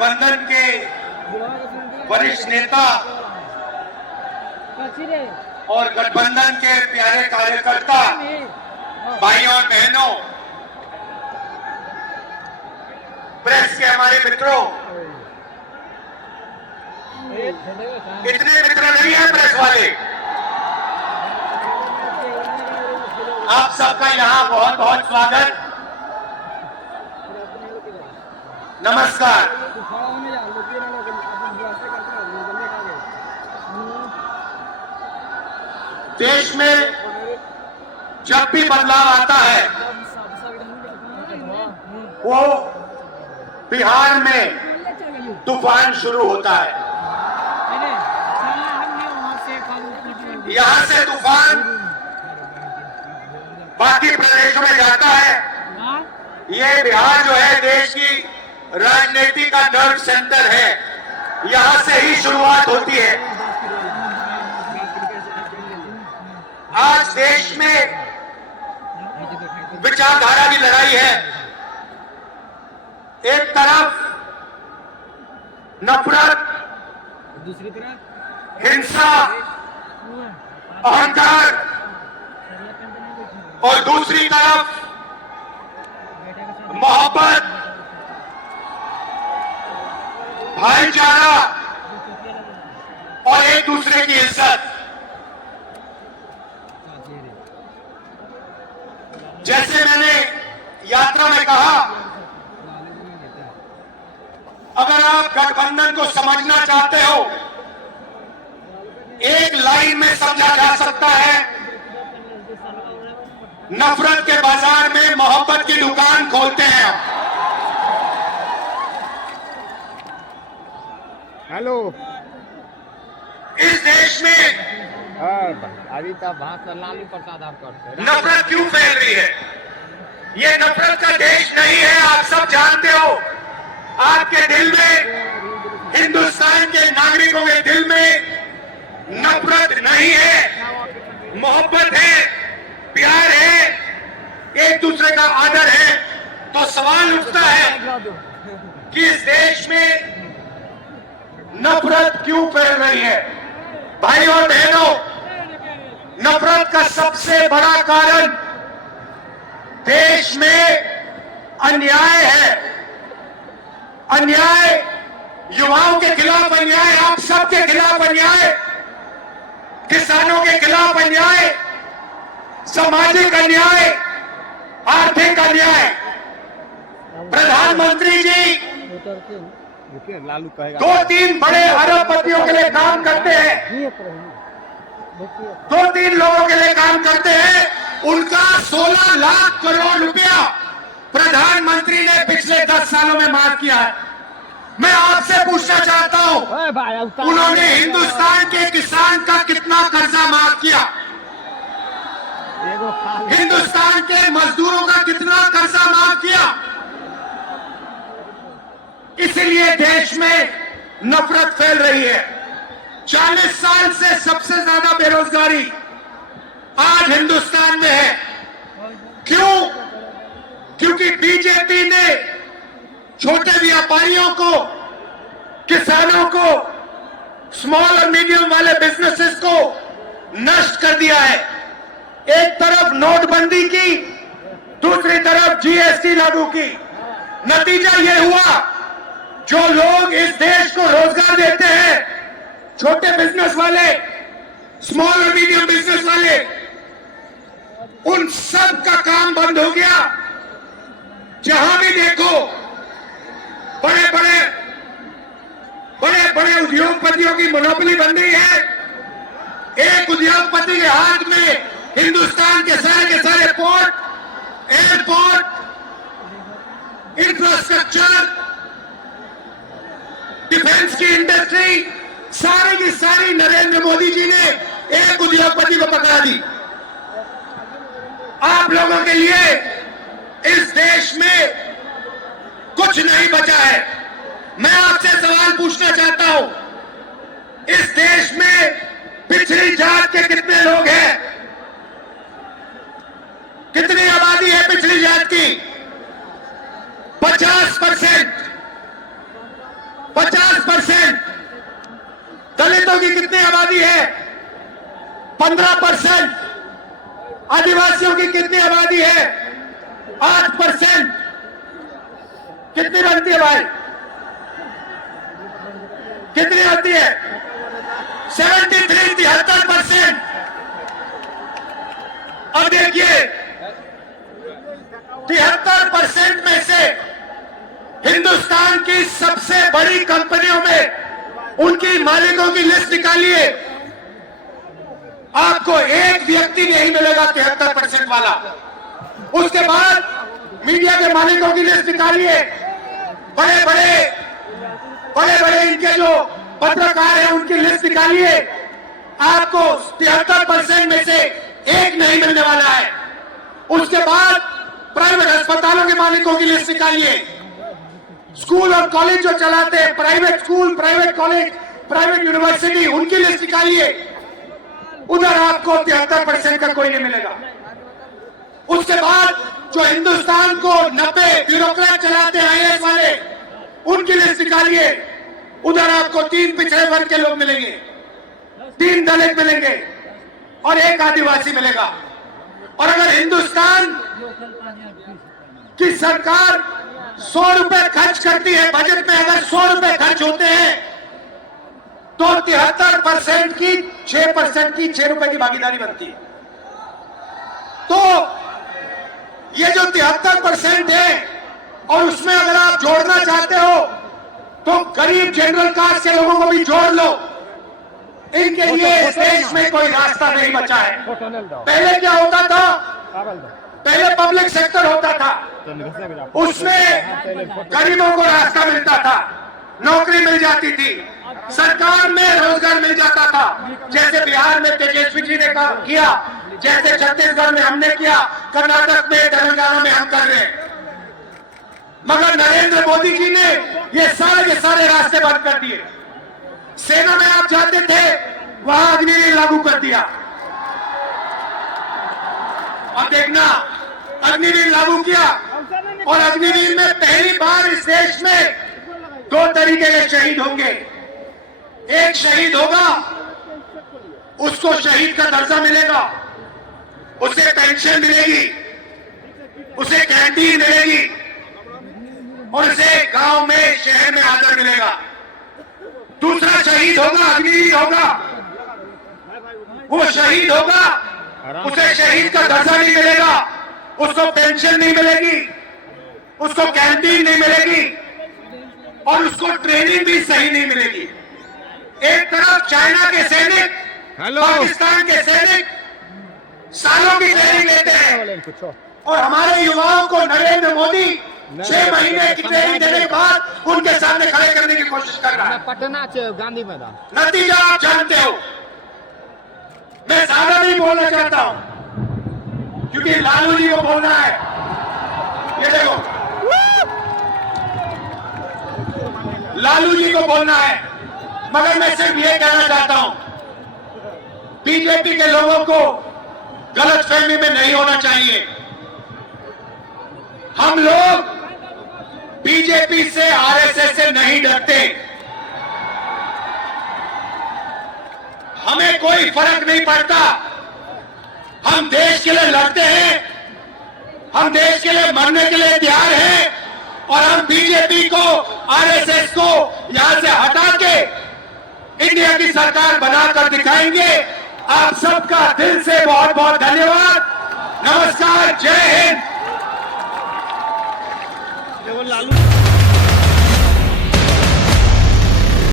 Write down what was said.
गठबंधन के वरिष्ठ नेता और गठबंधन के प्यारे कार्यकर्ता भाइयों और बहनों, प्रेस के हमारे मित्रों, इतने मित्र नहीं है प्रेस वाले। आप सबका यहाँ बहुत बहुत स्वागत, नमस्कार। देश में जब भी बदलाव आता है वो बिहार में तूफान शुरू होता है। यहां से तूफान बाकी प्रदेशों में जाता है। ये बिहार जो है देश की राजनीति का नर्व सेंटर है, यहां से ही शुरुआत होती है। आज देश में विचारधारा की लड़ाई है। एक तरफ नफरत, दूसरी तरफ हिंसा, अहंकार और दूसरी तरफ मोहब्बत, भाईचारा और एक दूसरे की इज्जत। जैसे मैंने यात्रा में कहा, अगर आप गठबंधन को समझना चाहते हो, एक लाइन में समझा जा सकता है, नफरत के बाजार में मोहब्बत की दुकान खोलते हैं आप। हेलो, इस देश में अभी तक भाषण लालू प्रसाद आप करते हैं। नफरत क्यों फैल रही है? ये नफरत का देश नहीं है, आप सब जानते हो। आपके दिल में, हिंदुस्तान के नागरिकों के दिल में नफरत नहीं है, मोहब्बत है, प्यार है, एक दूसरे का आदर है। तो सवाल उठता है कि इस देश में नफरत क्यों फैल रही है? भाई और बहनों, नफरत का सबसे बड़ा कारण देश में अन्याय है। अन्याय, युवाओं के खिलाफ अन्याय, आप सबके खिलाफ अन्याय, किसानों के खिलाफ अन्याय, सामाजिक अन्याय, आर्थिक अन्याय। प्रधानमंत्री जी लालू कहेगा 2-3 बड़े अरबपतियों के लिए काम करते हैं, 2-3 लोगों के लिए काम करते हैं। उनका 16 लाख करोड़ रुपया प्रधानमंत्री ने पिछले 10 सालों में माफ किया है। मैं आपसे पूछना चाहता हूं, उन्होंने हिंदुस्तान के किसान का कितना कर्जा माफ किया? हिंदुस्तान के मजदूरों का कितना कर्जा माफ किया? इसलिए देश में नफरत फैल रही है। 40 साल से सबसे ज्यादा बेरोजगारी आज हिंदुस्तान में है। क्यों? क्योंकि बीजेपी ने छोटे व्यापारियों को, किसानों को, स्मॉल और मीडियम वाले बिजनेसेस को नष्ट कर दिया है। एक तरफ नोटबंदी की, दूसरी तरफ जीएसटी लागू की। नतीजा यह हुआ, जो लोग इस देश को रोजगार देते हैं, छोटे बिजनेस वाले, स्मॉल और मीडियम बिजनेस वाले, उन सब का काम बंद हो गया। जहां भी देखो बड़े बड़े उद्योगपतियों की मोनोपोली बन गई है। एक उद्योगपति के हाथ में हिंदुस्तान के सारे पोर्ट, एयरपोर्ट, इंफ्रास्ट्रक्चर, डिफेंस की इंडस्ट्री, सारी की सारी नरेंद्र मोदी जी ने एक उद्योगपति को पकड़ा दी। आप लोगों के लिए इस देश में कुछ नहीं बचा है। मैं आपसे सवाल पूछना चाहता हूं, इस देश में पिछड़ी जात के कितने लोग हैं? कितनी आबादी है पिछड़ी जात की? 50%। 10%। दलितों की कितनी आबादी है? 15%। आदिवासियों की कितनी आबादी है? 8%। कितनी बनती है भाई? कितनी आती है? 73% अब देखिए 73% में से हिंदुस्तान की सबसे बड़ी कंपनियों में उनकी मालिकों की लिस्ट निकालिए, आपको एक व्यक्ति नहीं मिलेगा 73% वाला। उसके बाद मीडिया के मालिकों की लिस्ट निकालिए, बड़े बड़े इनके जो पत्रकार हैं उनकी लिस्ट निकालिए, आपको 73% में से एक नहीं मिलने वाला है। उसके बाद प्राइवेट अस्पतालों के मालिकों की लिस्ट निकालिए, स्कूल और कॉलेज जो चलाते हैं, private school, private college, private university, उनकी लिस्ट निकालिए, उधर आपको 73% का कोई नहीं मिलेगा। उसके बाद जो हिंदुस्तान को 90 ब्यूरोक्रेट चलाते हैं IAS वाले, उनकी लिस्ट निकालिए, उधर आपको 3 पिछड़े वर्ग के लोग मिलेंगे, 3 दलित मिलेंगे और 1 आदिवासी मिलेगा। और अगर हिंदुस्तान की सरकार 100 रुपए खर्च करती है, बजट में अगर 100 रुपए खर्च होते हैं तो 73% की 6% की 6 रुपए की भागीदारी बनती है। तो ये जो 73% है और उसमें अगर आप जोड़ना चाहते हो तो गरीब जनरल कास्ट के लोगों को भी जोड़ लो। इनके लिए देश में कोई रास्ता नहीं बचा है। पहले क्या होता था? पहले पब्लिक सेक्टर होता था, उसमें गरीबों को रास्ता मिलता था, नौकरी मिल जाती थी, सरकार में रोजगार मिल जाता था, जैसे बिहार में तेजस्वी जी ने किया, जैसे छत्तीसगढ़ में हमने किया, कर्नाटक में, तेलंगाना में हम कर रहे हैं। मगर नरेंद्र मोदी जी ने ये सारे के सारे रास्ते बंद कर दिए। सेना में आप जाते थे, वहां अग्निवीर लागू कर दिया। और देखना, अग्निवीर लागू किया और अग्निवीर में पहली बार इस देश में 2 तरीके के शहीद होंगे। एक शहीद होगा, उसको शहीद का दर्जा मिलेगा, उसे पेंशन मिलेगी, उसे कैंटीन मिलेगी और उसे गांव में, शहर में आदर मिलेगा। दूसरा शहीद होगा, अग्निवीर होगा, वो शहीद होगा, उसे शहीद का दर्जा नहीं मिलेगा, उसको पेंशन नहीं मिलेगी, उसको कैंटीन नहीं मिलेगी और उसको ट्रेनिंग भी सही नहीं मिलेगी। एक तरफ चाइना के सैनिक, पाकिस्तान के सैनिक सालों की ट्रेनिंग लेते हैं और हमारे युवाओं को नरेंद्र मोदी 6 महीने की ट्रेनिंग देने के बाद उनके सामने खड़े करने की कोशिश कर रहा है। पटना से गांधी मैदान, नतीजा आप जानते हो। मैं ज्यादा नहीं बोलना चाहता हूं क्योंकि लालू जी को बोलना है। ये देखो, लालू जी को बोलना है, मगर मैं सिर्फ ये कहना चाहता हूं, बीजेपी के लोगों को गलतफहमी में नहीं होना चाहिए। हम लोग बीजेपी से, आरएसएस से नहीं डरते। हमें कोई फर्क नहीं पड़ता। हम देश के लिए लड़ते हैं, हम देश के लिए मरने के लिए तैयार हैं और हम बीजेपी को, आरएसएस को यहां से हटा के इंडिया की सरकार बनाकर दिखाएंगे। आप सबका दिल से बहुत बहुत धन्यवाद। नमस्कार, जय हिंद।